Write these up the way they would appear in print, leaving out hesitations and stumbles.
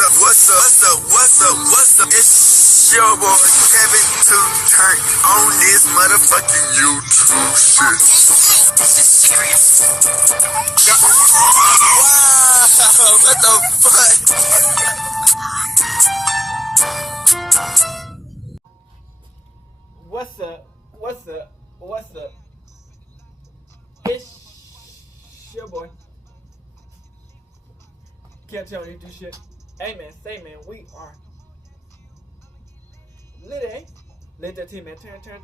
What's up? It's your boy Kevin to turn on this motherfucking YouTube shit. Wow, what the fuck? What's up? It's your boy. Can't tell me to do shit. Hey man, we are lit, eh? Lit that team, man. Turn. Today,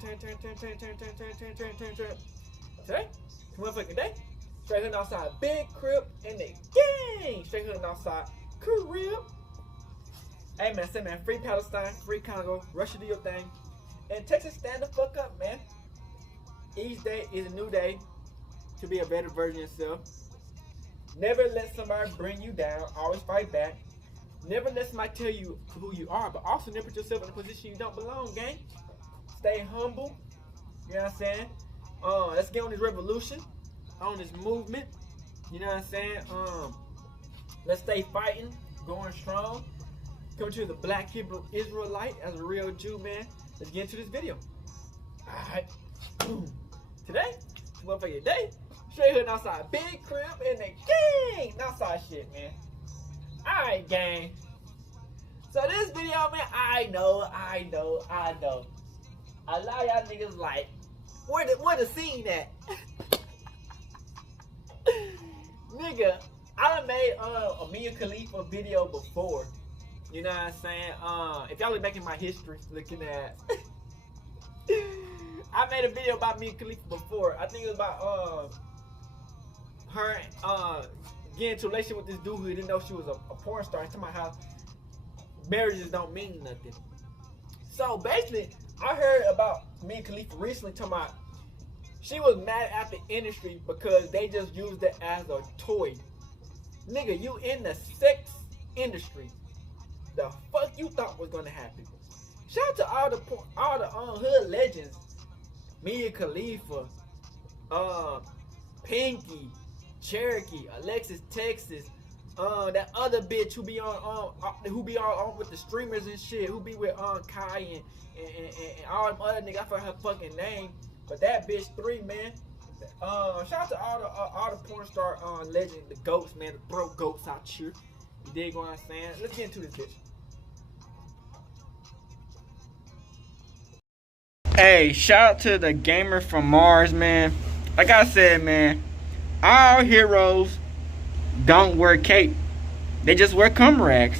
motherfucking day. Straight hood outside, big crib in the gang. Straight hood outside, crib. Hey man, free Palestine, free Congo, Russia do your thing. And Texas, stand the fuck up, man. Each day is a new day to be a better version of yourself. Never let somebody bring you down. Always fight back. Never let somebody tell you who you are, but also never put yourself in a position you don't belong, gang. Stay humble. You know what I'm saying? Let's get on this revolution, on this movement. You know what I'm saying? Let's stay fighting, going strong. Coming to the Black Hebrew Israelite as a real Jew, man. Let's get into this video. Alright. Today, motherfucking day. Straight hood outside, big crib in the gang. Outside shit, man. Alright, gang. So this video, man, I know. A lot of y'all niggas like, where the scene at? Nigga, I done made a me and Khalifa video before. You know what I'm saying? If y'all are making my history, looking at I made a video about me and Khalifa before. I think it was about her getting into a relationship with this dude who didn't know she was a porn star. And talking about how marriages don't mean nothing. So basically, I heard about me and Khalifa recently talking about she was mad at the industry because they just used it as a toy. Nigga, you in the sex industry. The fuck you thought was gonna happen? Shout out to all the hood legends. Me and Khalifa, Pinky, Cherokee, Alexis Texas, that other bitch who be on with the streamers and shit, who be with Kai and all them other niggas. I forgot her fucking name, but that bitch 3, man. Shout out to all the porn star legend, the goats, man, the broke goats out here. You dig what I'm saying? Let's get into this bitch. Hey, shout out to the gamer from Mars, man. Like I said, man, our heroes don't wear cape. They just wear cum rags.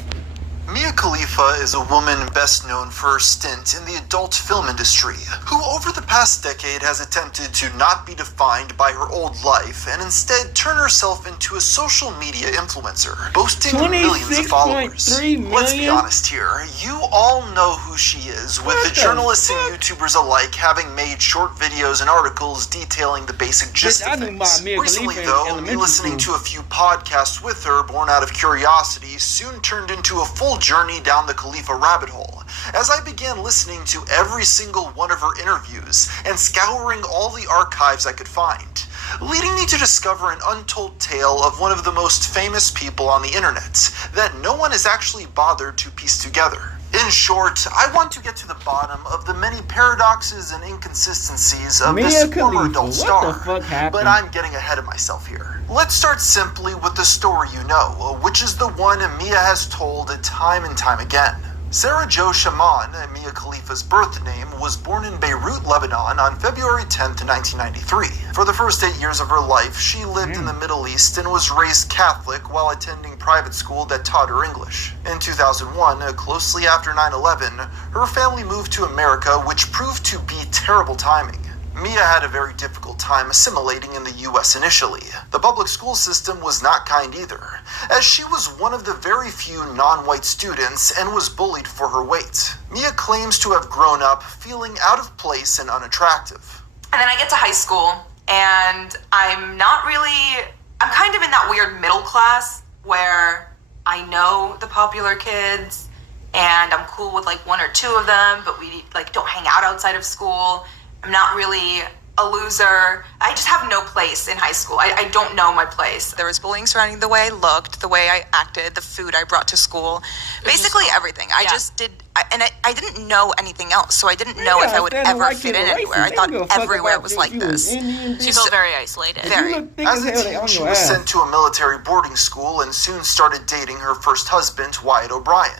Mia Khalifa is a woman best known for her stint in the adult film industry, who over the past decade has attempted to not be defined by her old life and instead turn herself into a social media influencer, boasting millions of followers. Let's be honest here, you all know who she is, with the journalists and YouTubers alike having made short videos and articles detailing the basic gist of things. Recently though, me listening to a few podcasts with her born out of curiosity soon turned into a full journey down the Khalifa rabbit hole, as I began listening to every single one of her interviews and scouring all the archives I could find, leading me to discover an untold tale of one of the most famous people on the internet that no one has actually bothered to piece together. In short, I want to get to the bottom of the many paradoxes and inconsistencies of this former adult star, but I'm getting ahead of myself here. Let's start simply with the story you know, which is the one Mia has told time and time again. Sarah Jo Shaman, Mia Khalifa's birth name, was born in Beirut, Lebanon on February 10th, 1993. For the first 8 years of her life, she lived in the Middle East and was raised Catholic while attending private school that taught her English. In 2001, closely after 9/11, her family moved to America, which proved to be terrible timing. Mia had a very difficult time assimilating in the US initially. The public school system was not kind either, as she was one of the very few non-white students and was bullied for her weight. Mia claims to have grown up feeling out of place and unattractive. And then I get to high school, and I'm kind of in that weird middle class where I know the popular kids, and I'm cool with like 1 or 2 of them, but we don't hang out outside of school. I'm not really a loser. I just have no place in high school. I don't know my place. There was bullying surrounding the way I looked, the way I acted, the food I brought to school, basically everything. I just did, and I didn't know anything else, so I didn't know if I would ever fit in anywhere. I thought everywhere was like this. She felt very isolated. Very. As a teen, she was sent to a military boarding school and soon started dating her first husband, Wyatt O'Brien,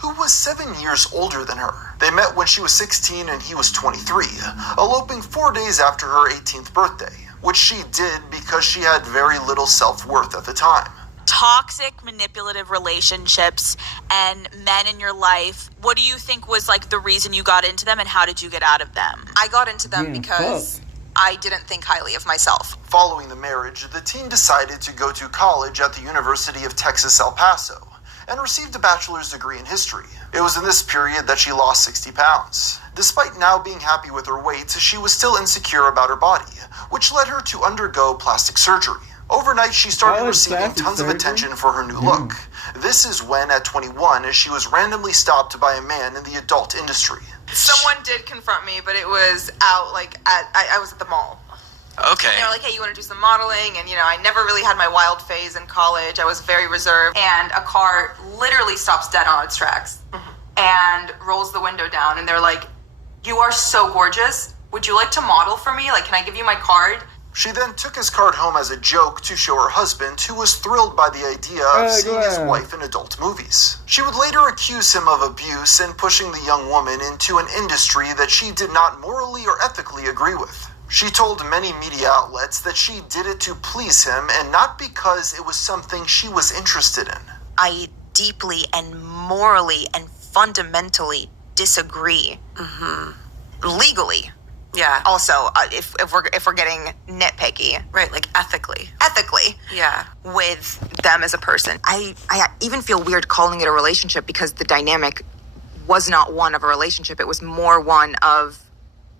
who was 7 years older than her. They met when she was 16 and he was 23, eloping 4 days after her 18th birthday, which she did because she had very little self-worth at the time. Toxic, manipulative relationships and men in your life, what do you think was like the reason you got into them, and how did you get out of them? I got into them because I didn't think highly of myself. Following the marriage, the teen decided to go to college at the University of Texas, El Paso, and received a bachelor's degree in history. It was in this period that she lost 60 pounds. Despite now being happy with her weight, she was still insecure about her body, which led her to undergo plastic surgery. Overnight, she started receiving tons of attention for her new look. This is when, at 21, she was randomly stopped by a man in the adult industry. Someone did confront me, but it was out, like, I was at the mall. Okay. They were like, hey, you want to do some modeling? And, I never really had my wild phase in college. I was very reserved. And a car literally stops dead on its tracks and rolls the window down. And they're like, you are so gorgeous. Would you like to model for me? Like, can I give you my card? She then took his card home as a joke to show her husband, who was thrilled by the idea of seeing his wife in adult movies. She would later accuse him of abuse and pushing the young woman into an industry that she did not morally or ethically agree with. She told many media outlets that she did it to please him and not because it was something she was interested in. I deeply and morally and fundamentally disagree. Legally. Yeah. Also, if we're getting nitpicky, right? Like ethically. Yeah. With them as a person, I even feel weird calling it a relationship because the dynamic was not one of a relationship. It was more one of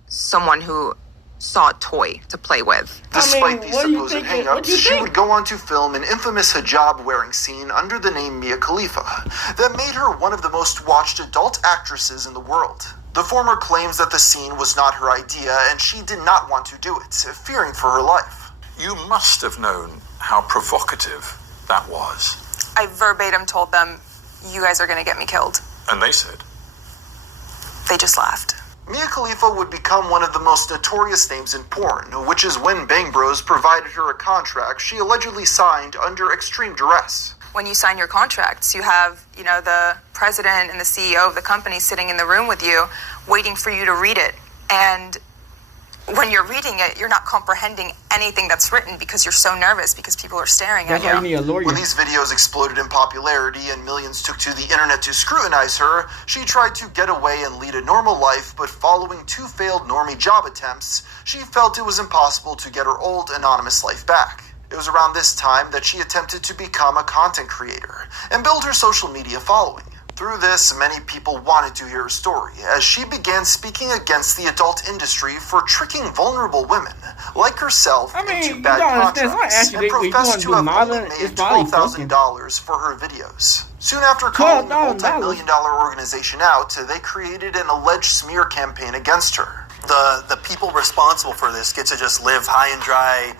someone who saw a toy to play with. Despite these supposed hang-ups, she would go on to film an infamous hijab-wearing scene under the name Mia Khalifa that made her one of the most watched adult actresses in the world. The former claims that the scene was not her idea and she did not want to do it, fearing for her life. You must have known how provocative that was. I verbatim told them, you guys are going to get me killed. And they said? They just laughed. Mia Khalifa would become one of the most notorious names in porn, which is when Bang Bros provided her a contract she allegedly signed under extreme duress. When you sign your contracts, you have, the president and the CEO of the company sitting in the room with you, waiting for you to read it. And when you're reading it, you're not comprehending anything that's written because you're so nervous because people are staring at you. When these videos exploded in popularity and millions took to the internet to scrutinize her, she tried to get away and lead a normal life, but following 2 failed normie job attempts, she felt it was impossible to get her old anonymous life back. It was around this time that she attempted to become a content creator and build her social media following. Through this, many people wanted to hear her story, as she began speaking against the adult industry for tricking vulnerable women, like herself, into bad contracts, and professed to have only made $12,000 for her videos. Soon after calling the multi-million-dollar organization out, they created an alleged smear campaign against her. The people responsible for this get to just live high and dry,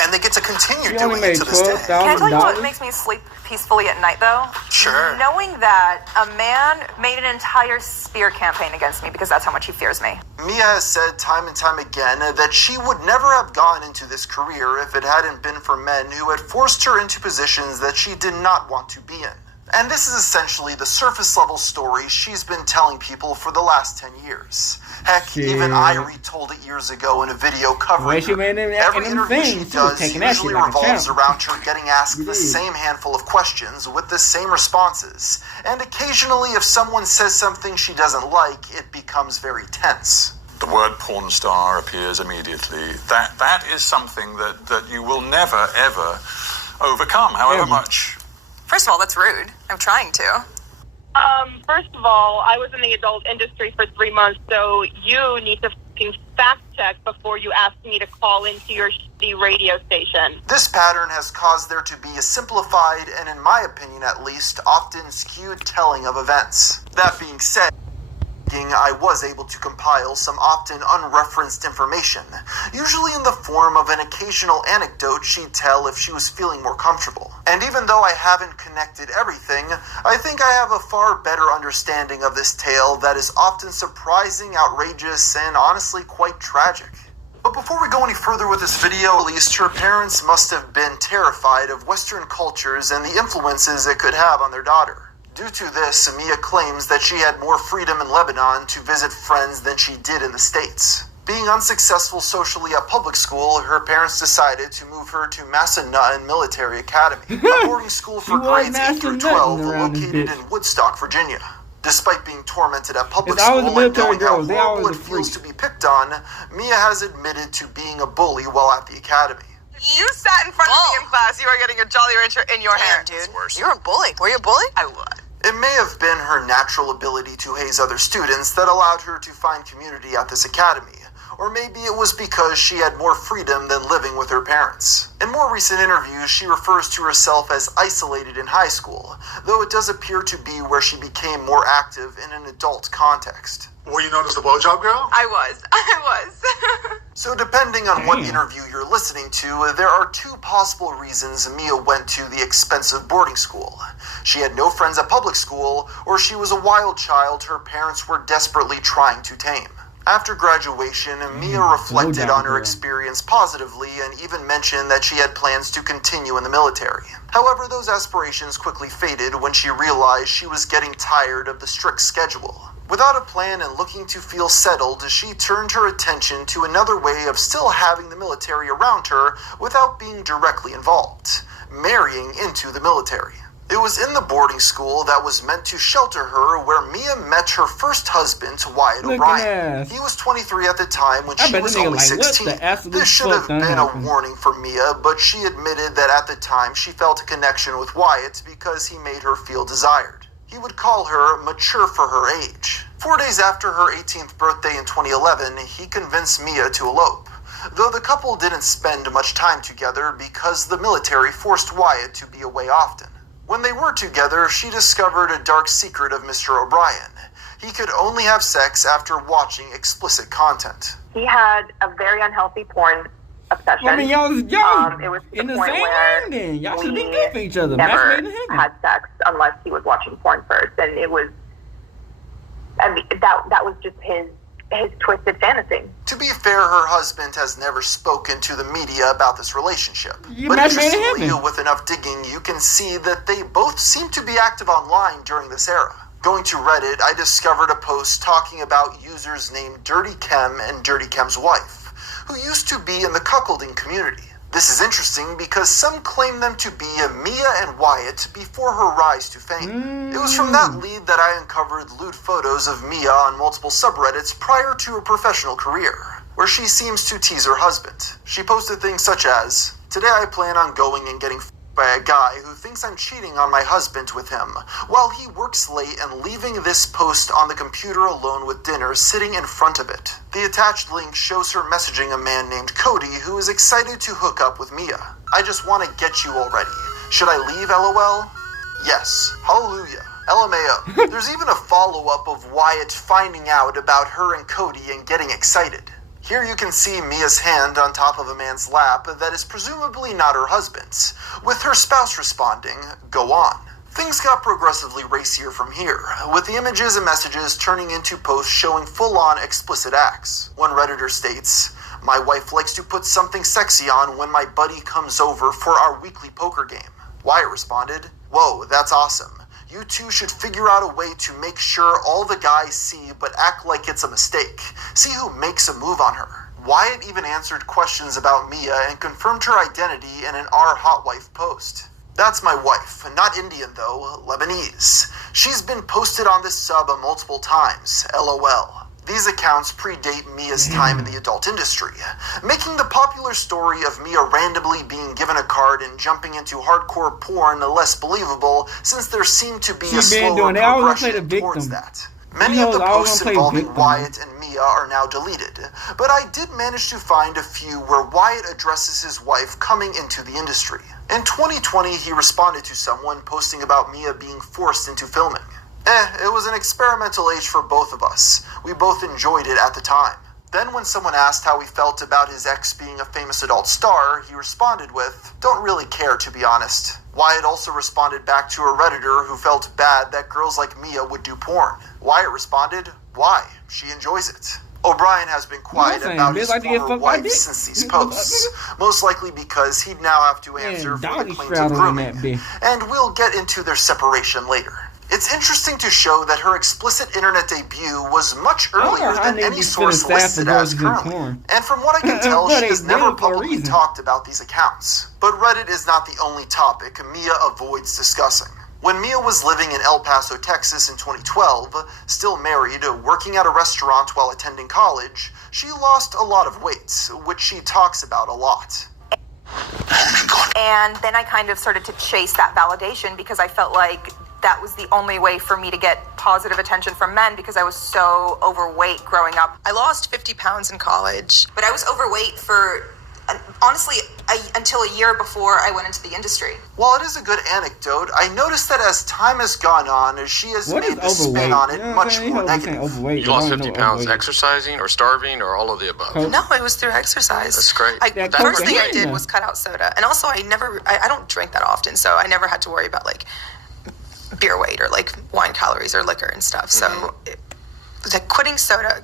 and they get to continue doing it to this day. Can I tell you what makes me sleep peacefully at night, though? Sure. Knowing that a man made an entire smear campaign against me because that's how much he fears me. Mia has said time and time again that she would never have gone into this career if it hadn't been for men who had forced her into positions that she did not want to be in. And this is essentially the surface-level story she's been telling people for the last 10 years. Heck, even I retold it years ago in a video covering her. Every interview she does usually revolves around her getting asked the same handful of questions with the same responses. And occasionally, if someone says something she doesn't like, it becomes very tense. The word porn star appears immediately. That is something that you will never, ever overcome, however much. First of all, that's rude. I'm trying to. First of all, I was in the adult industry for 3 months, so you need to fucking fact check before you ask me to call into your shitty radio station. This pattern has caused there to be a simplified and, in my opinion at least, often skewed telling of events. That being said, digging, I was able to compile some often unreferenced information, usually in the form of an occasional anecdote she'd tell if she was feeling more comfortable. And even though I haven't connected everything, I think I have a far better understanding of this tale that is often surprising, outrageous, and honestly quite tragic. But before we go any further with this video, at least her parents must have been terrified of Western cultures and the influences it could have on their daughter. Due to this, Mia claims that she had more freedom in Lebanon to visit friends than she did in the States. Being unsuccessful socially at public school, her parents decided to move her to Massanutten Military Academy, a boarding school for grades 8 through 12 located in Woodstock, Virginia. Despite being tormented at public school and knowing how horrible it feels to be picked on, Mia has admitted to being a bully while at the academy. You sat in front of me in class. You are getting a Jolly Rancher in your hair, dude. You're a bully. Were you a bully? I was. It may have been her natural ability to haze other students that allowed her to find community at this academy, or maybe it was because she had more freedom than living with her parents. In more recent interviews, she refers to herself as isolated in high school, though it does appear to be where she became more active in an adult context. Were you known as the blowjob girl? I was. So depending on what interview you're listening to, there are two possible reasons Mia went to the expensive boarding school. She had no friends at public school, or she was a wild child her parents were desperately trying to tame. After graduation, Mia reflected on her experience positively and even mentioned that she had plans to continue in the military. However, those aspirations quickly faded when she realized she was getting tired of the strict schedule. Without a plan and looking to feel settled, she turned her attention to another way of still having the military around her without being directly involved: marrying into the military. It was in the boarding school that was meant to shelter her where Mia met her first husband, Wyatt O'Brien. He was 23 at the time when she was only 16. This should have been a warning for Mia, but she admitted that at the time she felt a connection with Wyatt because he made her feel desired. He would call her mature for her age. 4 days after her 18th birthday in 2011, he convinced Mia to elope, though the couple didn't spend much time together because the military forced Wyatt to be away often. When they were together, she discovered a dark secret of Mr. O'Brien. He could only have sex after watching explicit content. He had a very unhealthy porn obsession. I mean, y'all it was in the point same where room then. Y'all should have been good for each other. Never Match made in heaven. had sex unless he was watching porn first, and it was. I mean, that was just his twisted fantasy. To be fair, her husband has never spoken to the media about this relationship. You but match made in interestingly, heaven. with enough digging, you can see that they both seem to be active online during this era. Going to Reddit, I discovered a post talking about users named Dirty Chem and Dirty Chem's wife, who used to be in the cuckolding community. This is interesting because some claim them to be Mia and Wyatt before her rise to fame. It was from that lead that I uncovered lewd photos of Mia on multiple subreddits prior to her professional career, where she seems to tease her husband. She posted things such as, "Today I plan on going and getting by a guy who thinks I'm cheating on my husband with him, while he works late and leaving this post on the computer alone with dinner sitting in front of it." The attached link shows her messaging a man named Cody who is excited to hook up with Mia. "I just want to get you already. Should I leave, LOL? Yes. Hallelujah. LMAO. There's even a follow-up of Wyatt finding out about her and Cody and getting excited. Here you can see Mia's hand on top of a man's lap that is presumably not her husband's, with her spouse responding, "Go on." Things got progressively racier from here, with the images and messages turning into posts showing full-on explicit acts. One Redditor states, "My wife likes to put something sexy on when my buddy comes over for our weekly poker game." Wyatt responded, "Whoa, that's awesome. You two should figure out a way to make sure all the guys see but act like it's a mistake. See who makes a move on her." Wyatt even answered questions about Mia and confirmed her identity in an Our Hot Wife post. "That's my wife, not Indian though, Lebanese. She's been posted on this sub multiple times, LOL. These accounts predate Mia's time in the adult industry, making the popular story of Mia randomly being given a card and jumping into hardcore porn less believable, since there seemed to be a slower progression towards that. Many of the posts involving Wyatt and Mia are now deleted, but I did manage to find a few where Wyatt addresses his wife coming into the industry. In 2020, he responded to someone posting about Mia being forced into filming. It was an experimental age for both of us. We both enjoyed it at the time. Then when someone asked how he felt about his ex being a famous adult star, he responded with, "Don't really care, to be honest." Wyatt also responded back to a Redditor who felt bad that girls like Mia would do porn. Wyatt responded, "Why? She enjoys it." O'Brien has been quiet about his former wife since these posts, most likely because he'd now have to answer for the claims of grooming, and we'll get into their separation later. It's interesting to show that her explicit internet debut was much earlier than any source listed as currently, and from what I can tell, she has never publicly talked about these accounts. But Reddit is not the only topic Mia avoids discussing. When Mia was living in El Paso, Texas in 2012, still married, working at a restaurant while attending college, she lost a lot of weight, which she talks about a lot. And then I kind of started to chase that validation because I felt like that was the only way for me to get positive attention from men because I was so overweight growing up. I lost 50 pounds in college, but I was overweight for, honestly, until a year before I went into the industry. While it is a good anecdote, I noticed that as time has gone on, she has made the spin on it much more negative. You lost 50 pounds exercising or starving or all of the above? No, it was through exercise. That's great. The first thing I did was cut out soda. And also I don't drink that often, so I never had to worry about like beer weight or like wine calories or liquor and stuff. So cutting soda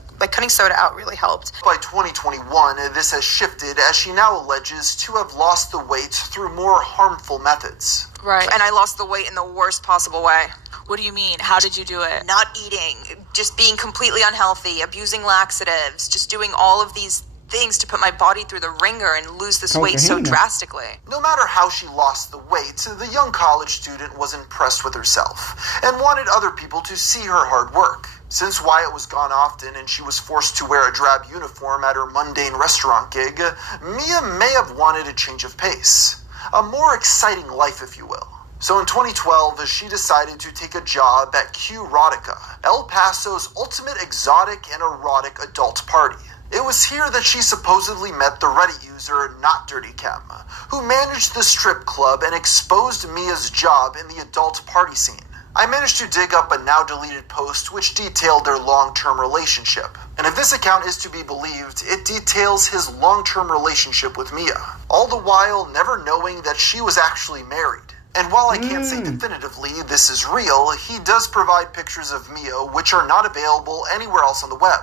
out really helped. By 2021, this has shifted as she now alleges to have lost the weight through more harmful methods. Right. And I lost the weight in the worst possible way. What do you mean? How did you do it? Not eating, just being completely unhealthy, abusing laxatives, just doing all of these things to put my body through the ringer and lose this weight so drastically. No matter how she lost the weight, the young college student was impressed with herself and wanted other people to see her hard work. Since Wyatt was gone often and she was forced to wear a drab uniform at her mundane restaurant gig, Mia may have wanted a change of pace. A more exciting life, if you will. So in 2012, she decided to take a job at Q-Rotica, El Paso's ultimate exotic and erotic adult party. It was here that she supposedly met the Reddit user Not Dirty Chem, who managed the strip club and exposed Mia's job in the adult party scene. I managed to dig up a now deleted post which detailed their long-term relationship. And if this account is to be believed, it details his long-term relationship with Mia, all the while never knowing that she was actually married. And while I can't say definitively this is real, he does provide pictures of Mia which are not available anywhere else on the web,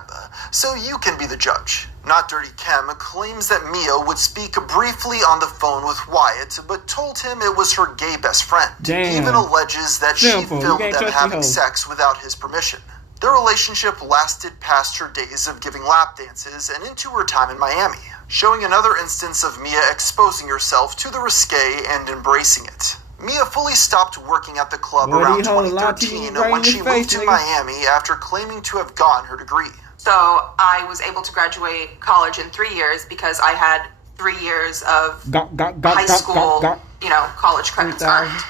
so you can be the judge. Not Dirty Chem claims that Mia would speak briefly on the phone with Wyatt, but told him it was her gay best friend. He even alleges that she filmed them having sex without his permission. Their relationship lasted past her days of giving lap dances and into her time in Miami, showing another instance of Mia exposing herself to the risque and embracing it. Mia fully stopped working at the club around 2013 when she moved to Miami after claiming to have gotten her degree. So I was able to graduate college in 3 years because I had 3 years of high school, college credits earned.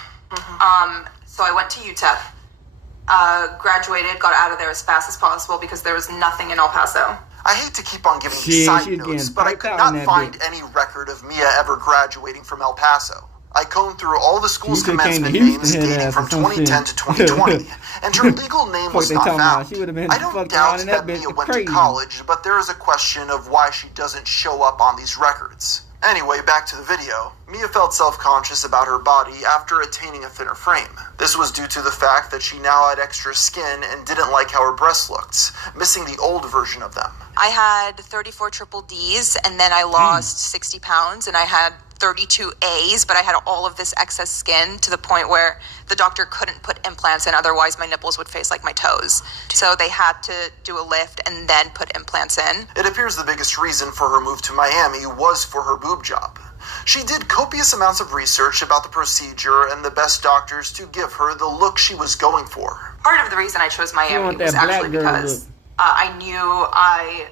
So I went to UTEP, graduated, got out of there as fast as possible because there was nothing in El Paso. I hate to keep on giving side notes, but I could not find any record of Mia ever graduating from El Paso. I combed through all the school's commencement names dating from 2010 to 2020, and her legal name was not found. I don't doubt that Mia went to college, but there is a question of why she doesn't show up on these records. Anyway, back to the video. Mia felt self-conscious about her body after attaining a thinner frame. This was due to the fact that she now had extra skin and didn't like how her breasts looked, missing the old version of them. I had 34 triple Ds, and then I lost 60 pounds, and I had 32 A's, but I had all of this excess skin to the point where the doctor couldn't put implants in, otherwise my nipples would face like my toes. So they had to do a lift and then put implants in. It appears the biggest reason for her move to Miami was for her boob job. She did copious amounts of research about the procedure and the best doctors to give her the look she was going for. Part of the reason I chose Miami was actually because I knew I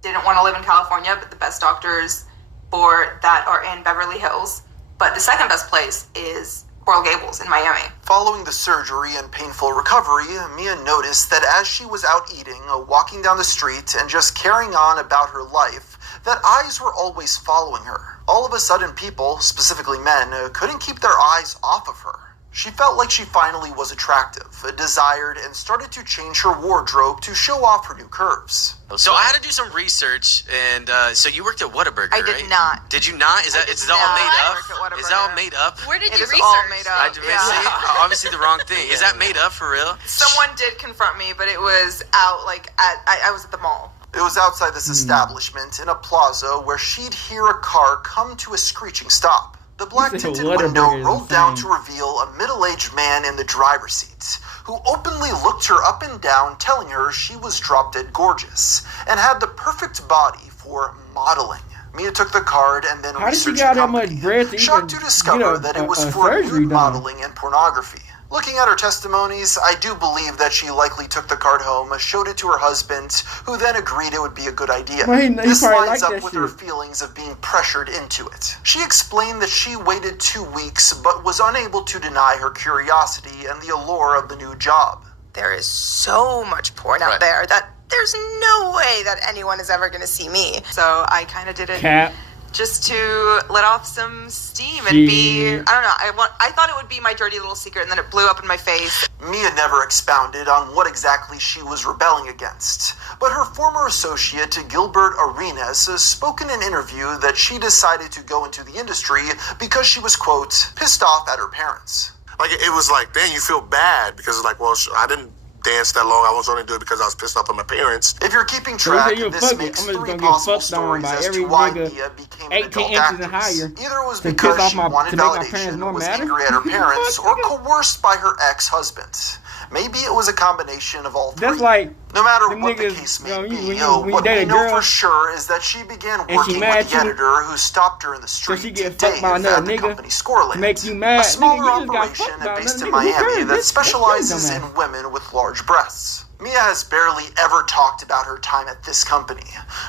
didn't want to live in California, but the best doctors for that are in Beverly Hills. But the second best place is Coral Gables in Miami. Following the surgery and painful recovery, Mia noticed that as she was out eating, walking down the street, and just carrying on about her life, that eyes were always following her. All of a sudden, people, specifically men, couldn't keep their eyes off of her. She felt like she finally was attractive, desired, and started to change her wardrobe to show off her new curves. So I had to do some research, and so you worked at Whataburger, I did not. Did you not? Is that all made up? Is that all made up? Where did you It is research? all made up. See, obviously the wrong thing. Is that made up for real? Someone did confront me, but it was out I was at the mall. It was outside this establishment in a plaza where she'd hear a car come to a screeching stop. The black-tinted window rolled down to reveal a middle-aged man in the driver's seat, who openly looked her up and down, telling her she was drop-dead gorgeous, and had the perfect body for modeling. Mia took the card and then researched the company, shocked to discover that it was for nude modeling and pornography. Looking at her testimonies, I do believe that she likely took the card home, showed it to her husband, who then agreed it would be a good idea. This lines up with her feelings of being pressured into it. She explained that she waited 2 weeks, but was unable to deny her curiosity and the allure of the new job. There is so much porn out there that there's no way that anyone is ever going to see me. So I kind of did it just to let off some steam and be, I don't know, I thought it would be my dirty little secret, and then it blew up in my face. Mia never expounded on what exactly she was rebelling against, but her former associate, Gilbert Arenas, spoke in an interview that she decided to go into the industry because she was, quote, pissed off at her parents. Like, it was like, dang, you feel bad, because it's like, well, I didn't dance that long. I was only doing it because I was pissed off at my parents. If you're keeping track, this makes 3 possible stories as to why Mia became an adult actress. Either it was because she wanted validation, was angry at her parents, or coerced by her ex-husband. Maybe it was a combination of all three. No matter what the case may be, what we know for sure is that she began working with the editor who stopped her in the street, Dave, at the company Scoreland, a smaller operation based in Miami that specializes in women with large breasts. Mia has barely ever talked about her time at this company,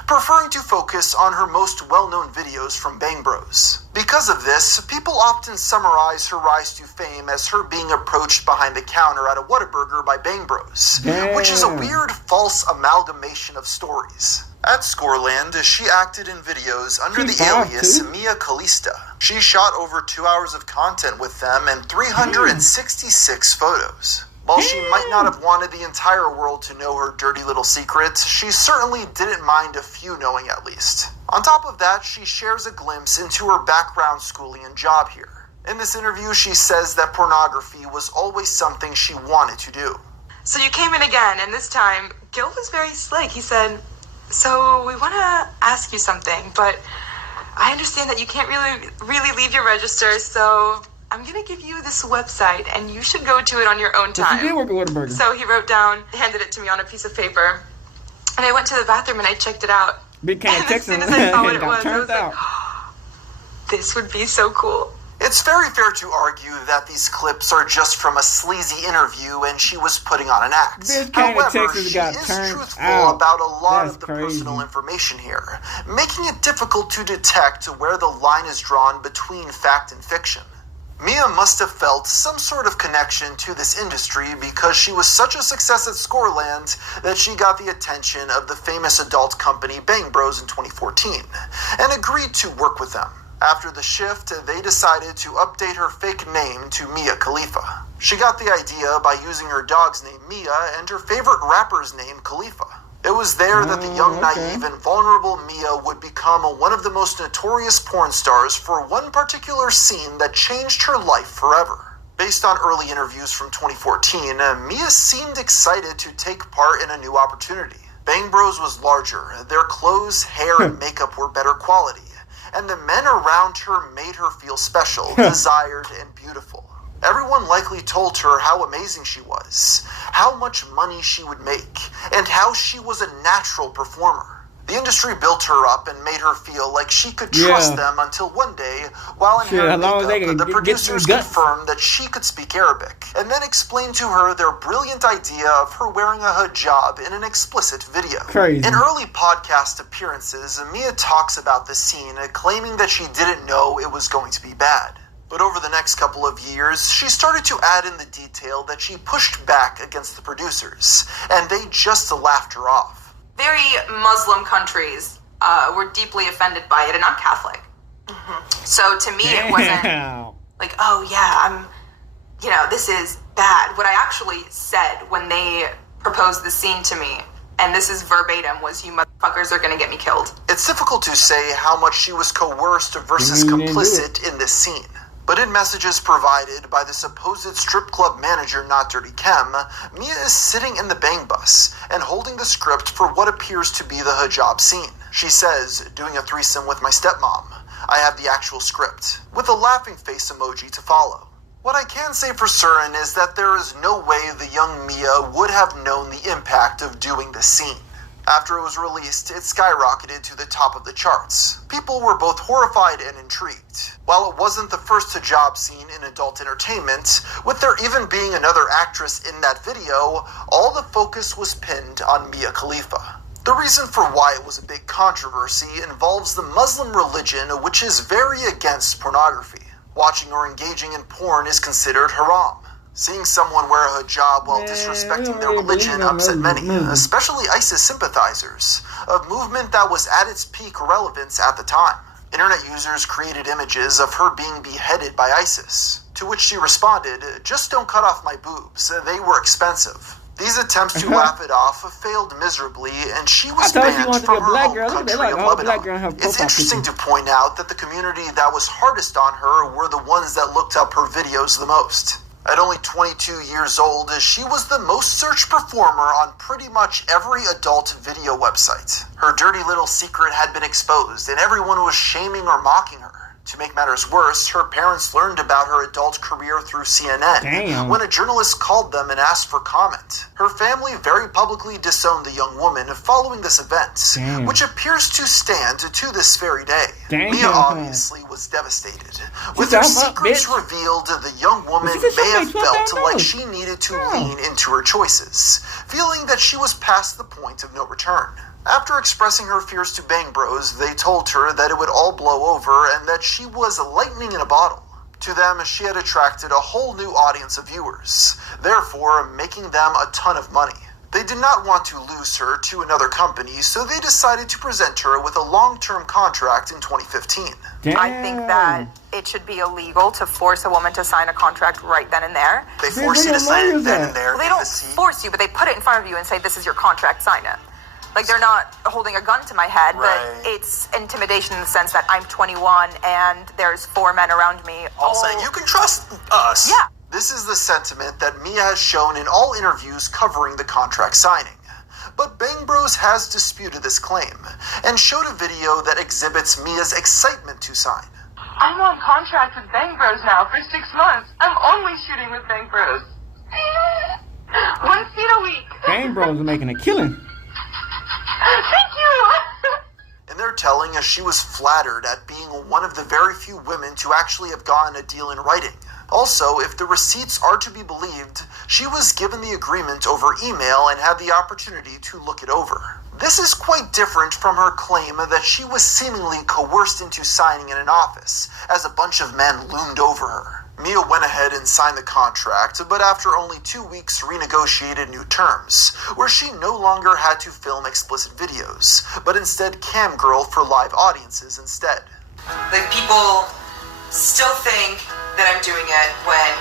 preferring to focus on her most well-known videos from Bang Bros. Because of this, people often summarize her rise to fame as her being approached behind the counter at a Whataburger by Bang Bros, which is a weird, false amalgamation of stories. At Scoreland, she acted in videos under the alias Mia Khalifa. She shot over 2 hours of content with them and 366 photos. While she might not have wanted the entire world to know her dirty little secrets, she certainly didn't mind a few knowing at least. On top of that, she shares a glimpse into her background, schooling, and job here. In this interview, she says that pornography was always something she wanted to do. So you came in again, and this time, Gil was very slick. He said, so we want to ask you something, but I understand that you can't really leave your register, so I'm going to give you this website, and you should go to it on your own time. So he wrote down, handed it to me on a piece of paper, and I went to the bathroom and I checked it out. And as soon as I saw what it was, I was like, oh, this would be so cool. It's very fair to argue that these clips are just from a sleazy interview and she was putting on an act. However, she is truthful about a lot of the personal information here, making it difficult to detect where the line is drawn between fact and fiction. Mia must have felt some sort of connection to this industry because she was such a success at Scoreland that she got the attention of the famous adult company Bang Bros in 2014 and agreed to work with them. After the shift, they decided to update her fake name to Mia Khalifa. She got the idea by using her dog's name Mia and her favorite rapper's name Khalifa. It was there that the young, naive, and vulnerable Mia would become one of the most notorious porn stars for one particular scene that changed her life forever. Based on early interviews from 2014, Mia seemed excited to take part in a new opportunity. Bang Bros was larger, their clothes, hair, and makeup were better quality, and the men around her made her feel special, desired, and beautiful. Everyone likely told her how amazing she was, how much money she would make, and how she was a natural performer. The industry built her up and made her feel like she could trust them until one day, while in her makeup, the producers confirmed that she could speak Arabic, and then explained to her their brilliant idea of her wearing a hijab in an explicit video. In early podcast appearances, Mia talks about the scene, claiming that she didn't know it was going to be bad. But over the next couple of years, she started to add in the detail that she pushed back against the producers, and they just laughed her off. Very Muslim countries were deeply offended by it, and I'm Catholic. So to me, it wasn't like, oh yeah, you know, this is bad. What I actually said when they proposed the scene to me, and this is verbatim, was, you motherfuckers are gonna get me killed. It's difficult to say how much she was coerced versus complicit in this scene. But in messages provided by the supposed strip club manager Not Dirty Chem, Mia is sitting in the bang bus and holding the script for what appears to be the hijab scene. She says, doing a threesome with my stepmom. I have the actual script, with a laughing face emoji to follow. What I can say for certain is that there is no way the young Mia would have known the impact of doing the scene. After it was released, it skyrocketed to the top of the charts. People were both horrified and intrigued. While it wasn't the first hijab scene in adult entertainment, with there even being another actress in that video, all the focus was pinned on Mia Khalifa. The reason for why it was a big controversy involves the Muslim religion, which is very against pornography. Watching or engaging in porn is considered haram. Seeing someone wear a hijab while disrespecting their religion upset many, especially ISIS sympathizers, a movement that was at its peak relevance at the time. Internet users created images of her being beheaded by ISIS, to which she responded, "Just don't cut off my boobs, they were expensive." These attempts to laugh it off failed miserably, and she was banned from her home country of Lebanon. It's interesting to point out that the community that was hardest on her were the ones that looked up her videos the most. At only 22 years old, she was the most searched performer on pretty much every adult video website. Her dirty little secret had been exposed, and everyone was shaming or mocking her. To make matters worse, her parents learned about her adult career through CNN when a journalist called them and asked for comment. Her family very publicly disowned the young woman following this event, which appears to stand to this very day. Mia obviously was devastated. With her secrets revealed, the young woman may have felt like she needed to lean into her choices, feeling that she was past the point of no return. After expressing her fears to Bang Bros, they told her that it would all blow over and that she was lightning in a bottle. To them, she had attracted a whole new audience of viewers, therefore making them a ton of money. They did not want to lose her to another company, so they decided to present her with a long-term contract in 2015. I think that it should be illegal to force a woman to sign a contract right then and there. They force you to sign it then and there. Well, they don't force you, but they put it in front of you and say, this is your contract, sign it. Like, they're not holding a gun to my head, but it's intimidation in the sense that I'm 21 and there's 4 men around me. All saying, you can trust us. Yeah. This is the sentiment that Mia has shown in all interviews covering the contract signing. But Bang Bros has disputed this claim and showed a video that exhibits Mia's excitement to sign. I'm on contract with Bang Bros now for 6 months. I'm only shooting with Bang Bros. 1 scene a week. Bang Bros are making a killing. Thank you! In their telling, she was flattered at being one of the very few women to actually have gotten a deal in writing. Also, if the receipts are to be believed, she was given the agreement over email and had the opportunity to look it over. This is quite different from her claim that she was seemingly coerced into signing in an office, as a bunch of men loomed over her. Mia went ahead and signed the contract, but after only 2 weeks renegotiated new terms, where she no longer had to film explicit videos, but instead cam girl for live audiences instead. Like, people still think that I'm doing it when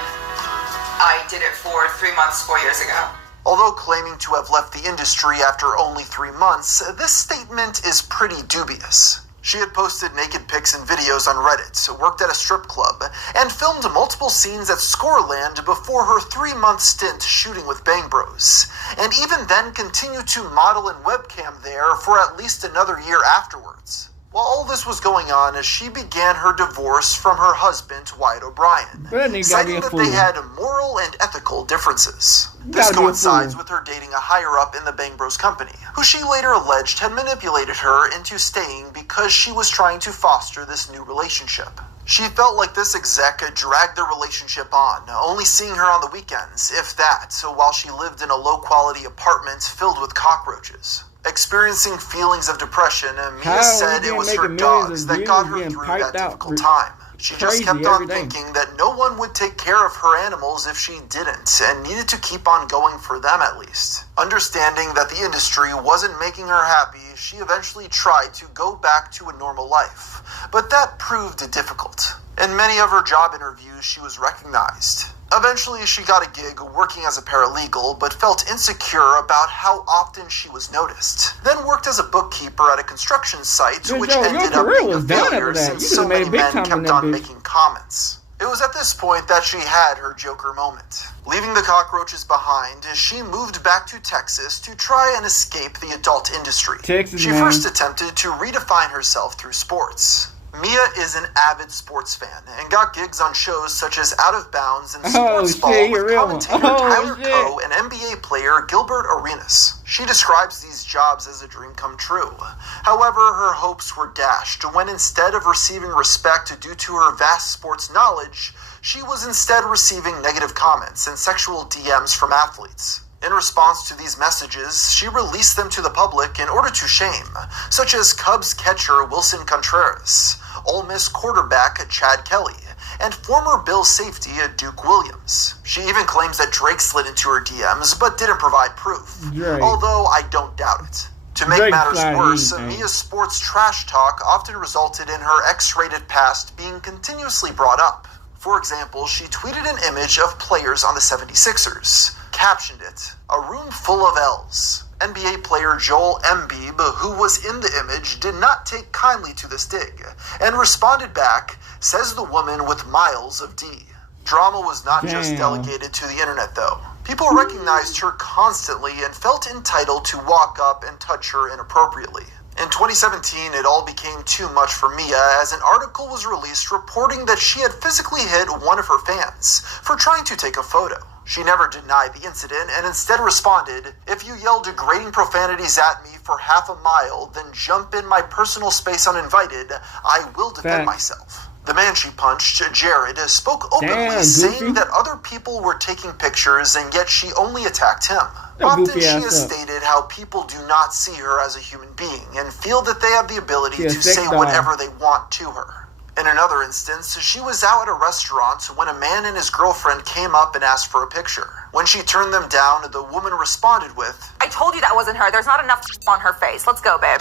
I did it for 3 months, 4 years ago. Although claiming to have left the industry after only 3 months, this statement is pretty dubious. She had posted naked pics and videos on Reddit, worked at a strip club, and filmed multiple scenes at Scoreland before her 3-month stint shooting with Bang Bros, and even then continued to model and webcam there for at least another year afterwards. While all this was going on, she began her divorce from her husband, Wyatt O'Brien, citing that they had moral and ethical differences. This coincides with her dating a higher-up in the Bang Bros company, who she later alleged had manipulated her into staying because she was trying to foster this new relationship. She felt like this exec had dragged their relationship on, only seeing her on the weekends, if that, while she lived in a low-quality apartment filled with cockroaches. Experiencing feelings of depression, Mia said it was her dogs that got her through that difficult time. She just kept on thinking that no one would take care of her animals if she didn't, and needed to keep on going for them at least. Understanding that the industry wasn't making her happy, she eventually tried to go back to a normal life, but that proved difficult. In many of her job interviews, she was recognized. Eventually, she got a gig working as a paralegal, but felt insecure about how often she was noticed. Then worked as a bookkeeper at a construction site, which ended up being a failure since so many men kept on making comments. It was at this point that she had her Joker moment. Leaving the cockroaches behind, she moved back to Texas to try and escape the adult industry. She first attempted to redefine herself through sports. Mia is an avid sports fan and got gigs on shows such as Out of Bounds and Sports Ball with commentator Tyler Coe and NBA player Gilbert Arenas. She describes these jobs as a dream come true. However, her hopes were dashed when instead of receiving respect due to her vast sports knowledge, she was instead receiving negative comments and sexual DMs from athletes. In response to these messages, she released them to the public in order to shame, such as Cubs catcher Wilson Contreras, Ole Miss quarterback Chad Kelly, and former Bills safety Duke Williams. She even claims that Drake slid into her DMs but didn't provide proof, although I don't doubt it. To make matters worse, Mia's sports trash talk often resulted in her X-rated past being continuously brought up. For example, she tweeted an image of players on the 76ers, captioned it, "A room full of L's." NBA player Joel Embiid, who was in the image, did not take kindly to this dig, and responded back, says the woman with miles of D. Drama was not just delegated to the internet, though. People recognized her constantly and felt entitled to walk up and touch her inappropriately. In 2017, it all became too much for Mia as an article was released reporting that she had physically hit one of her fans for trying to take a photo. She never denied the incident and instead responded, "If you yell degrading profanities at me for half a mile, then jump in my personal space uninvited, I will defend myself." The man she punched, Jared, spoke openly, saying that other people were taking pictures and yet she only attacked him. Often she has stated how people do not see her as a human being and feel that they have the ability to say whatever they want to her. In another instance, she was out at a restaurant when a man and his girlfriend came up and asked for a picture. When she turned them down, the woman responded with, "I told you that wasn't her. There's not enough on her face. Let's go, babe."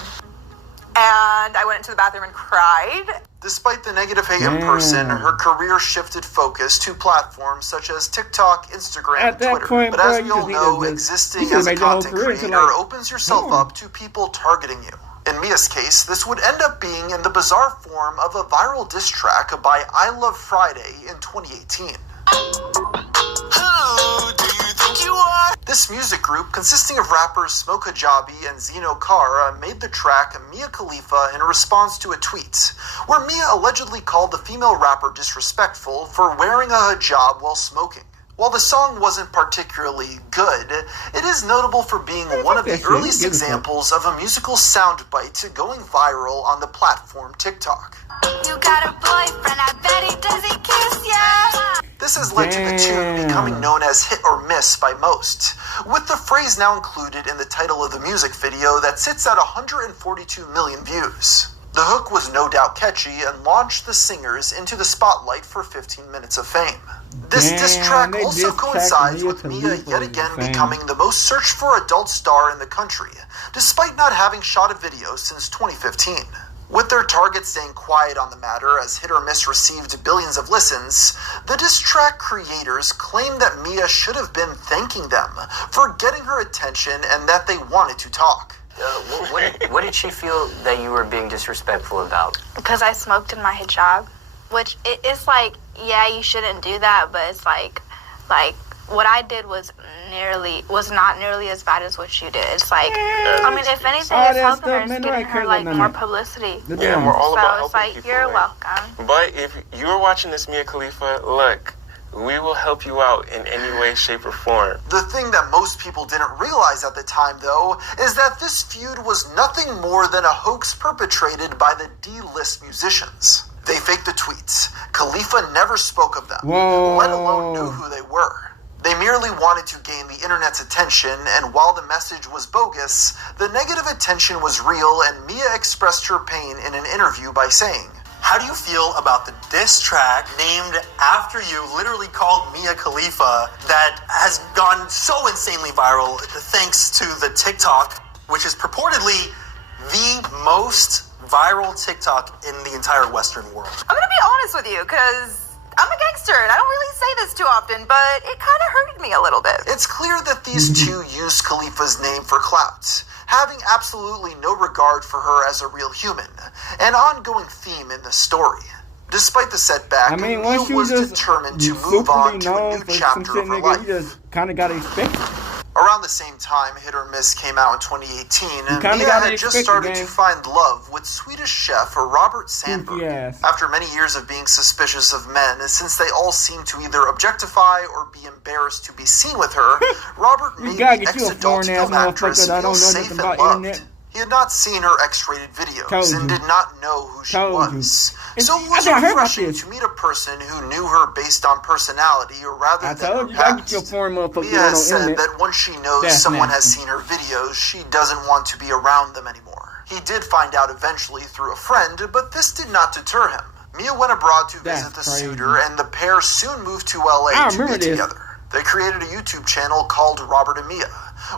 And I went into the bathroom and cried. Despite the negative hate in person, her career shifted focus to platforms such as TikTok, Instagram, and Twitter. But as we all know, existing as a content creator opens yourself up to people targeting you. In Mia's case, this would end up being in the bizarre form of a viral diss track by I Love Friday in 2018. Who do you think you are? This music group, consisting of rappers Smoke Hijabi and Zeno Kara, made the track Mia Khalifa in response to a tweet, where Mia allegedly called the female rapper disrespectful for wearing a hijab while smoking. While the song wasn't particularly good, it is notable for being one of the earliest examples of a musical soundbite going viral on the platform TikTok. You got a boyfriend, I bet he doesn't kiss ya. This has led to the tune becoming known as Hit or Miss by most, with the phrase now included in the title of the music video that sits at 142 million views. The hook was no doubt catchy and launched the singers into the spotlight for 15 minutes of fame. This diss track also coincides with Mia yet again becoming the most searched for adult star in the country, despite not having shot a video since 2015. With their target staying quiet on the matter as Hit or Miss received billions of listens, the diss track creators claim that Mia should have been thanking them for getting her attention and that they wanted to talk. What did she feel that you were being disrespectful about? Because I smoked in my hijab, which it's like, yeah, you shouldn't do that, but it's like what I did was not nearly as bad as what you did. It's like, I mean, if anything, it's helping her, it's getting her like more publicity. Yeah, we're all about it's like, people, you're welcome. But if you're watching this, Mia Khalifa, look, we will help you out in any way, shape, or form. The thing that most people didn't realize at the time, though, is that this feud was nothing more than a hoax perpetrated by the D-list musicians. They faked the tweets. Khalifa never spoke of them, let alone knew who they were. They merely wanted to gain the internet's attention, and while the message was bogus, the negative attention was real, and Mia expressed her pain in an interview by saying, "How do you feel about the diss track named after you, literally called Mia Khalifa, that has gone so insanely viral thanks to the TikTok, which is purportedly the most viral TikTok in the entire Western world?" I'm gonna be honest with you, because I'm a gangster, and I don't really say this too often, but it kind of hurted me a little bit. It's clear that these two used Khalifa's name for clout, having absolutely no regard for her as a real human, an ongoing theme in the story. Despite the setback, Mia was determined to move on to a new chapter of her life. You just kind of got to expect it. Around the same time Hit or Miss came out in 2018, Mia had just started to find love with Swedish chef Robert Sandberg. Yes. After many years of being suspicious of men, since they all seemed to either objectify or be embarrassed to be seen with her, Robert made the ex-adult film actress feel safe and loved. He had not seen her X-rated videos and did not know who she was. So it was refreshing to meet a person who knew her based on personality rather than her past. Mia has said that once she knows someone has seen her videos, she doesn't want to be around them anymore. He did find out eventually through a friend, but this did not deter him. Mia went abroad to visit the suitor, and the pair soon moved to LA to be together. They created a YouTube channel called Robert and Mia,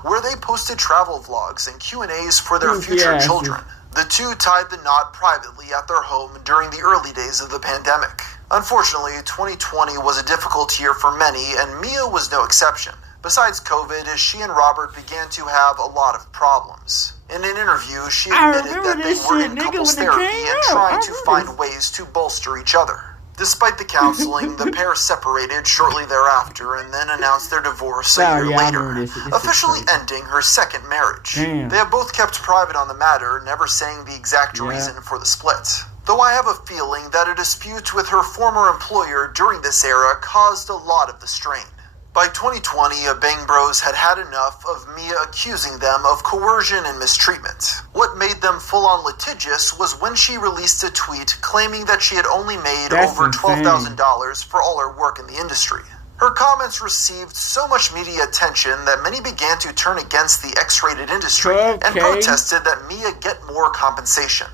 where they posted travel vlogs and Q&As for their future children. The two tied the knot privately at their home during the early days of the pandemic. Unfortunately, 2020 was a difficult year for many, and Mia was no exception. Besides COVID, she and Robert began to have a lot of problems. In an interview, she admitted that they were in couples therapy and trying to find ways to bolster each other. Despite the counseling, the pair separated shortly thereafter and then announced their divorce a year later, officially ending her second marriage. They have both kept private on the matter, never saying the exact reason for the split. Though I have a feeling that a dispute with her former employer during this era caused a lot of the strain. By 2020, Bang Bros had had enough of Mia accusing them of coercion and mistreatment. What made them full-on litigious was when she released a tweet claiming that she had only made over $12,000 for all her work in the industry. Her comments received so much media attention that many began to turn against the X-rated industry and protested that Mia get more compensation.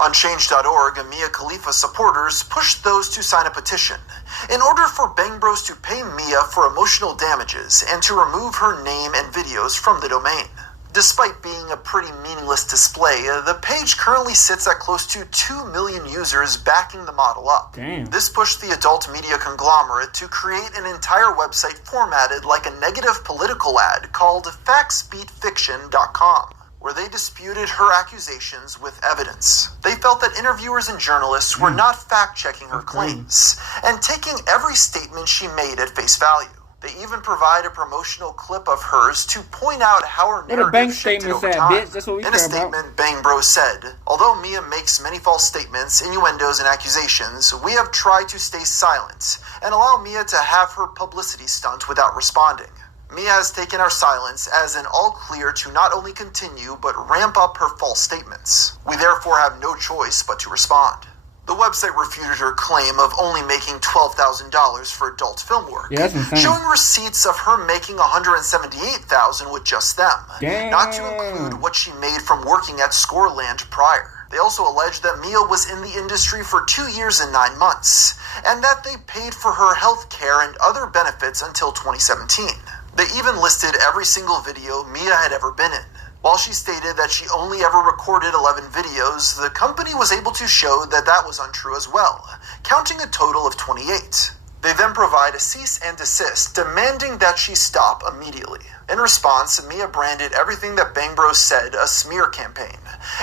On Change.org, Mia Khalifa supporters pushed those to sign a petition in order for Bang Bros to pay Mia for emotional damages and to remove her name and videos from the domain. Despite being a pretty meaningless display, the page currently sits at close to 2 million users backing the model up. This pushed the adult media conglomerate to create an entire website formatted like a negative political ad called factsbeatfiction.com. where they disputed her accusations with evidence. They felt that interviewers and journalists were not fact-checking her claims and taking every statement she made at face value. They even provide a promotional clip of hers to point out how her narrative shifted over time. In a statement, Bang Bros said, "Although Mia makes many false statements, innuendos, and accusations, we have tried to stay silent and allow Mia to have her publicity stunt without responding. Mia has taken our silence as an all clear to not only continue but ramp up her false statements. We therefore have no choice but to respond." The website refuted her claim of only making $12,000 for adult film work, showing receipts of her making $178,000 with just them, not to include what she made from working at Scoreland prior. They also alleged that Mia was in the industry for 2 years and 9 months, and that they paid for her health care and other benefits until 2017. They even listed every single video Mia had ever been in. While she stated that she only ever recorded 11 videos, the company was able to show that that was untrue as well, counting a total of 28. They then provide a cease and desist, demanding that she stop immediately. In response, Mia branded everything that Bang Bros said a smear campaign,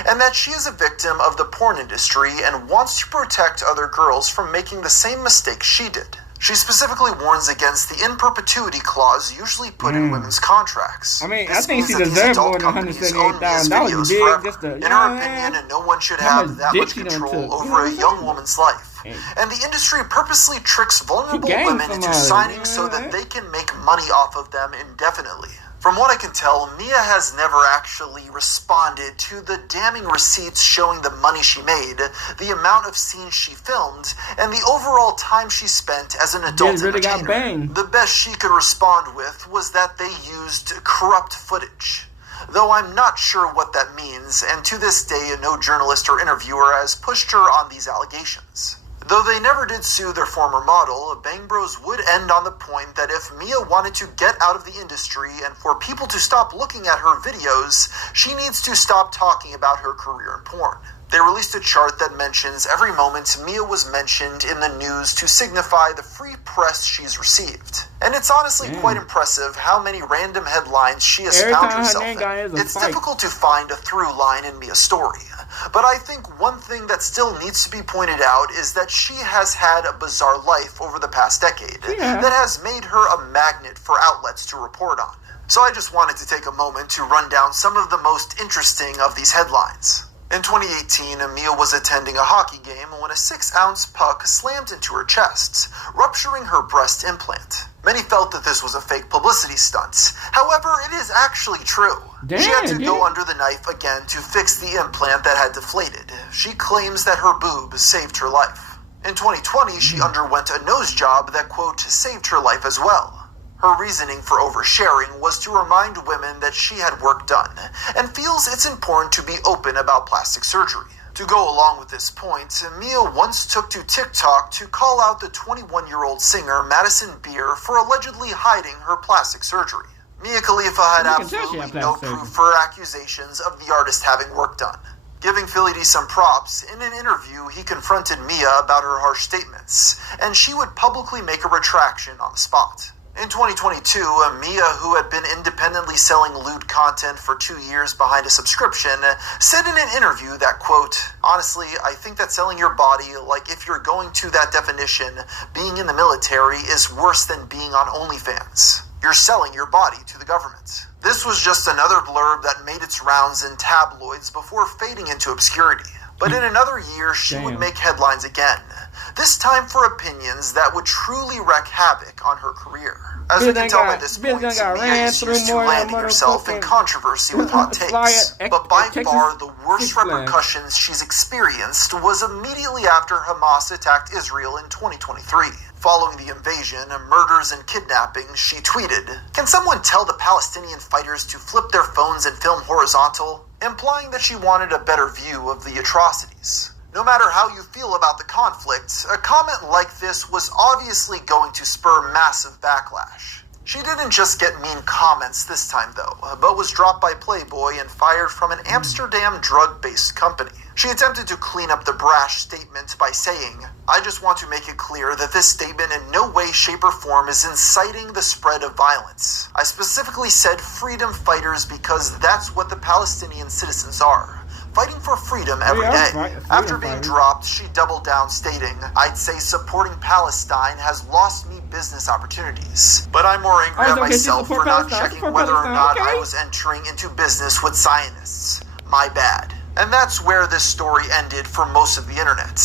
and that she is a victim of the porn industry and wants to protect other girls from making the same mistakes she did. She specifically warns against the in perpetuity clause usually put in women's contracts. I mean, I think she deserves more than $178,000. In her opinion, no one should have that much control over a young woman's life. And the industry purposely tricks vulnerable women into signing so that they can make money off of them indefinitely. From what I can tell, Mia has never actually responded to the damning receipts showing the money she made, the amount of scenes she filmed, and the overall time she spent as an adult entertainer. The best she could respond with was that they used corrupt footage. Though I'm not sure what that means, and to this day no journalist or interviewer has pushed her on these allegations. Though they never did sue their former model, Bang Bros would end on the point that if Mia wanted to get out of the industry and for people to stop looking at her videos, she needs to stop talking about her career in porn. They released a chart that mentions every moment Mia was mentioned in the news to signify the free press she's received. And it's honestly quite impressive how many random headlines she has found herself in. It's difficult to find a through line in Mia's story. But I think one thing that still needs to be pointed out is that she has had a bizarre life over the past decade that has made her a magnet for outlets to report on. So I just wanted to take a moment to run down some of the most interesting of these headlines. In 2018, Mia was attending a hockey game when a 6-ounce puck slammed into her chest, rupturing her breast implant. Many felt that this was a fake publicity stunt. However, it is actually true. She had to go under the knife again to fix the implant that had deflated. She claims that her boob saved her life. In 2020, she underwent a nose job that, quote, saved her life as well. Her reasoning for oversharing was to remind women that she had work done, and feels it's important to be open about plastic surgery. To go along with this point, Mia once took to TikTok to call out the 21-year-old singer Madison Beer for allegedly hiding her plastic surgery. Mia Khalifa had absolutely no proof for accusations of the artist having work done. Giving Philly D some props, in an interview he confronted Mia about her harsh statements, and she would publicly make a retraction on the spot. In 2022, Mia, who had been independently selling lewd content for 2 years behind a subscription, said in an interview that, quote, honestly, I think that selling your body, like if you're going to that definition, being in the military is worse than being on OnlyFans. You're selling your body to the government. This was just another blurb that made its rounds in tabloids before fading into obscurity. But in another year, she would make headlines again, this time for opinions that would truly wreak havoc on her career. As we can tell by this point, Mia is used to landing herself in controversy with hot takes. But by far, the worst repercussions she's experienced was immediately after Hamas attacked Israel in 2023. Following the invasion, murders, and kidnappings, she tweeted, "Can someone tell the Palestinian fighters to flip their phones and film horizontal?" implying that she wanted a better view of the atrocities. No matter how you feel about the conflict, a comment like this was obviously going to spur massive backlash. She didn't just get mean comments this time though, but was dropped by Playboy and fired from an Amsterdam drug-based company. She attempted to clean up the brash statement by saying, "I just want to make it clear that this statement in no way, shape, or form is inciting the spread of violence. I specifically said freedom fighters because that's what the Palestinian citizens are. Fighting for freedom every day." After being dropped, she doubled down, stating, "I'd say supporting Palestine has lost me business opportunities. But I'm more angry at myself for not checking whether or not I was entering into business with Zionists. My bad." And that's where this story ended for most of the internet.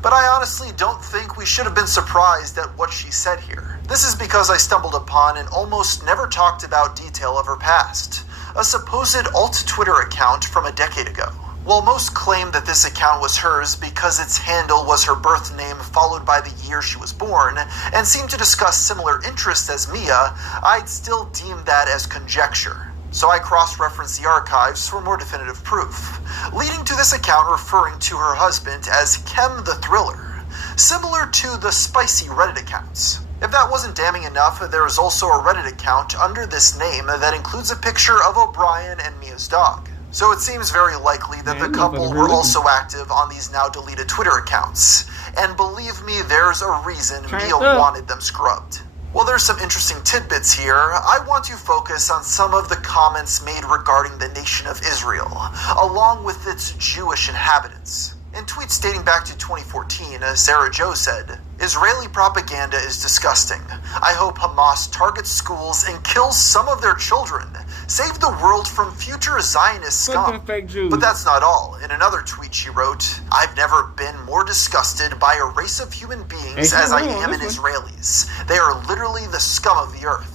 But I honestly don't think we should have been surprised at what she said here. This is because I stumbled upon an almost never talked about detail of her past, a supposed alt-Twitter account from a decade ago. While most claim that this account was hers because its handle was her birth name followed by the year she was born, and seem to discuss similar interests as Mia, I'd still deem that as conjecture. So I cross-referenced the archives for more definitive proof, leading to this account referring to her husband as Kem the Thriller, similar to the spicy Reddit accounts. If that wasn't damning enough, there is also a Reddit account under this name that includes a picture of O'Brien and Mia's dog. So it seems very likely that the couple were also active on these now deleted Twitter accounts. And believe me, there's a reason Mia wanted them scrubbed. While there's some interesting tidbits here, I want to focus on some of the comments made regarding the nation of Israel, along with its Jewish inhabitants. In tweets dating back to 2014, Sarah Jo said, "Israeli propaganda is disgusting. I hope Hamas targets schools and kills some of their children. Save the world from future Zionist scum." But that's not all. In another tweet she wrote, "I've never been more disgusted by a race of human beings as I am in Israelis. They are literally the scum of the earth."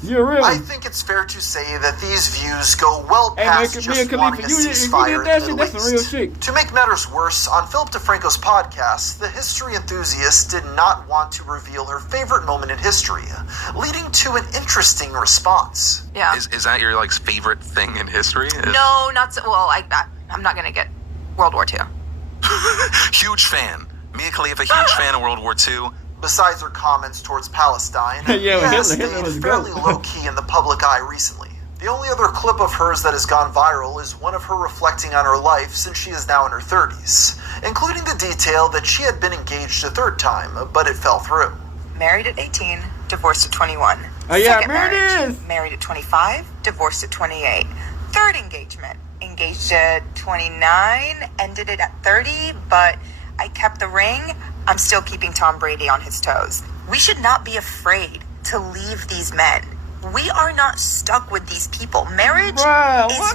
I think it's fair to say that these views go well past just wanting a ceasefire in the Middle East. To make matters worse, on Philip DeFranco's podcast, the history enthusiast did not want to reveal her favorite moment in history, leading to an interesting response. Yeah. Is that your favorite thing in history? No, not so. Well, I'm not gonna get World War II. Huge fan. Mia Khalifa, huge fan of World War II. Besides her comments towards Palestine, Mia has stayed fairly low-key in the public eye recently. The only other clip of hers that has gone viral is one of her reflecting on her life since she is now in her 30s, including the detail that she had been engaged a third time, but it fell through. Married at 18, divorced at 21. Oh yeah, Second marriage. marriage, married at 25, divorced at 28. Third engagement, engaged at 29, ended it at 30, but I kept the ring. I'm still keeping Tom Brady on his toes. We should not be afraid to leave these men. We are not stuck with these people. Marriage is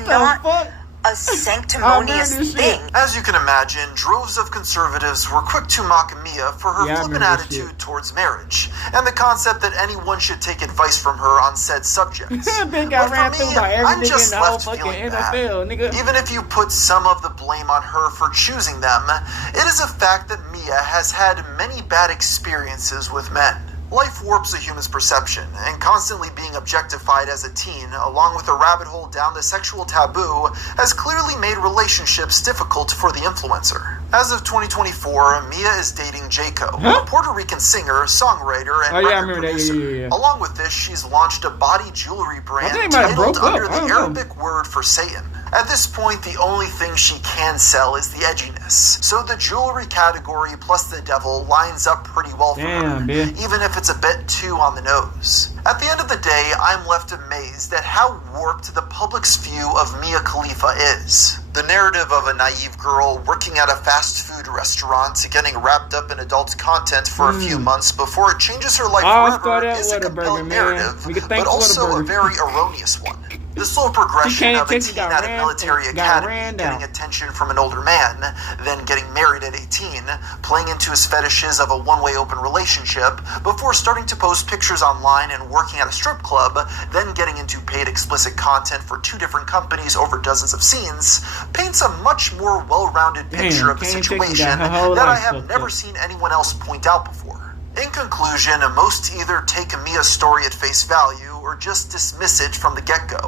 not a sanctimonious thing. As you can imagine, droves of conservatives were quick to mock Mia for her flippant attitude towards marriage, and the concept that anyone should take advice from her on said subjects. But for me, I'm just left feeling bad. Even if you put some of the blame on her for choosing them, it is a fact that Mia has had many bad experiences with men. Life warps a human's perception, and constantly being objectified as a teen, along with a rabbit hole down the sexual taboo, has clearly made relationships difficult for the influencer. As of 2024, Mia is dating Jaco, a Puerto Rican singer, songwriter, and record producer. Along with this, she's launched a body jewelry brand titled under the Arabic word for Satan. At this point, the only thing she can sell is the edginess, so the jewelry category plus the devil lines up pretty well for her, even if it's a bit too on the nose. At the end of the day, I'm left amazed at how warped the public's view of Mia Khalifa is. The narrative of a naive girl working at a fast food restaurant getting wrapped up in adult content for a few months before it changes her life forever is a compelling narrative, but also a very erroneous one. The slow progression of a teen at a military academy getting attention from an older man, then getting married at 18, playing into his fetishes of a one-way open relationship, before starting to post pictures online and working at a strip club, then getting into paid explicit content for 2 different companies over dozens of scenes, paints a much more well-rounded picture of the situation that I have never seen anyone else point out before. In conclusion, most either take Mia's story at face value or just dismiss it from the get-go.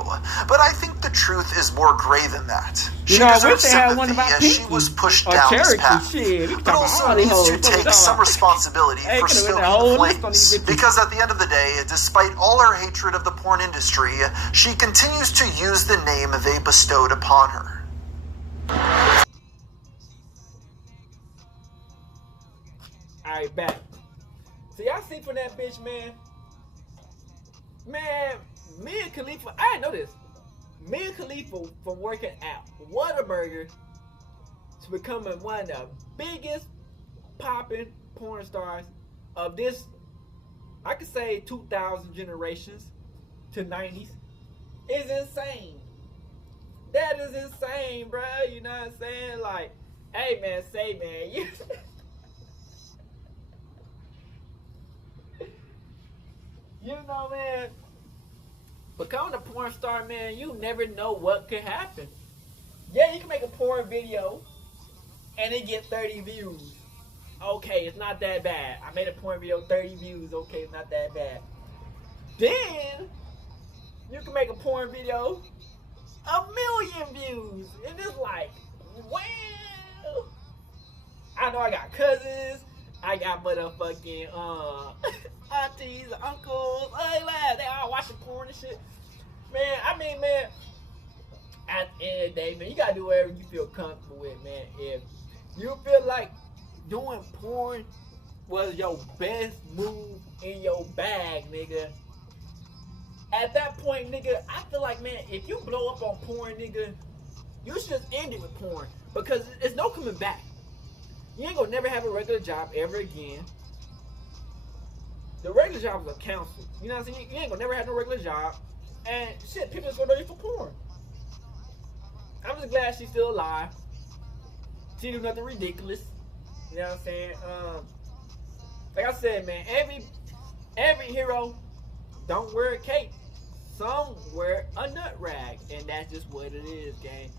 But I think the truth is more gray than that. She deserves sympathy as she was pushed down this path, but also needs to take some responsibility for stoking the flames. Because at the end of the day, despite all her hatred of the porn industry, she continues to use the name they bestowed upon her. Alright, back. So y'all see from that bitch, man? Man, Mia Khalifa, I didn't know this. Mia Khalifa from working at Whataburger to becoming one of the biggest popping porn stars of this, I could say 2000 generations to 90s, is insane. That is insane, bro. You know what I'm saying? Like, hey man, say man, you you know, man, becoming a porn star, man, you never know what could happen. Yeah, you can make a porn video and it get 30 views. Okay, it's not that bad. I made a porn video, 30 views. Okay, it's not that bad. Then you can make a porn video, 1,000,000 views. And it's like, wow. I know I got cousins. I got motherfucking aunties, uncles, they all watching porn and shit. Man, I mean, man, at the end of the day, man, you gotta do whatever you feel comfortable with, man. If you feel like doing porn was your best move in your bag, nigga, at that point, nigga, I feel like, man, if you blow up on porn, nigga, you should just end it with porn, because there's no coming back. You ain't gonna never have a regular job ever again. The regular job was a counsel. You know what I'm saying? You ain't gonna never have no regular job. And shit, people just gonna know you for porn. I'm just glad she's still alive. She do nothing ridiculous. You know what I'm saying? Like I said, man, every hero don't wear a cape. Some wear a nut rag. And that's just what it is, gang.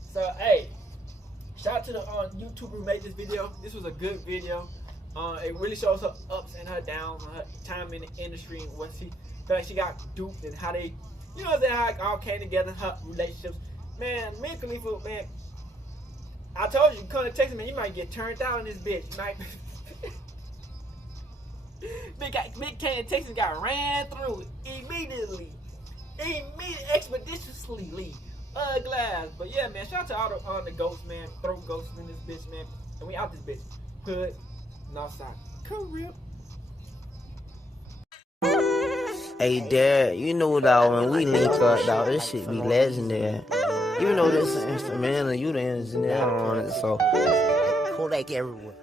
So, hey, shout out to the YouTuber who made this video. This was a good video. It really shows her ups and her downs, her time in the industry, and what she felt like she got duped, and how they, you know what I'm saying, how it all came together, her relationships. Man, Mia Khalifa, man, I told you, come to Texas, man, you might get turned out in this bitch. You might Big K in Texas got ran through immediately. expeditiously leave. Glass. But yeah, man, shout out to all the ghosts, man. Throw ghosts in this bitch, man. And we out this bitch. Hood, Northside, Carib. Hey, Dad, you know, dog, when we link up, dog, this shit be legendary. Even though this is instrumental, you the engineer on it, so Kodak everywhere.